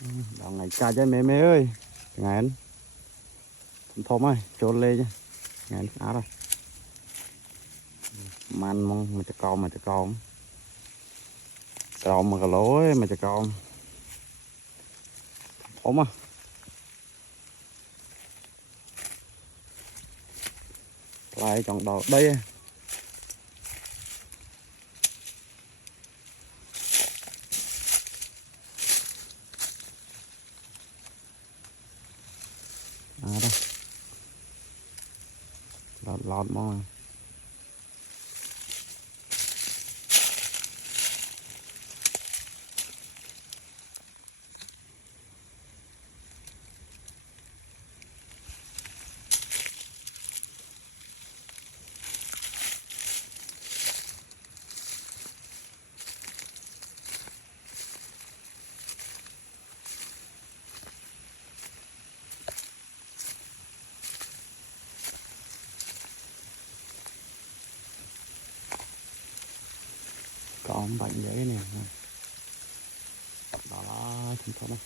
Đó ngày ca cho mẹ mẹ ơi ngày anh thôm ơi trốn lên chứ ngày anh á rồi man mong mà cho con mà cái lối mà cho con thôm à lại chọn đầu đây đây lọt mong con bệnh giấy này đó thôm thôm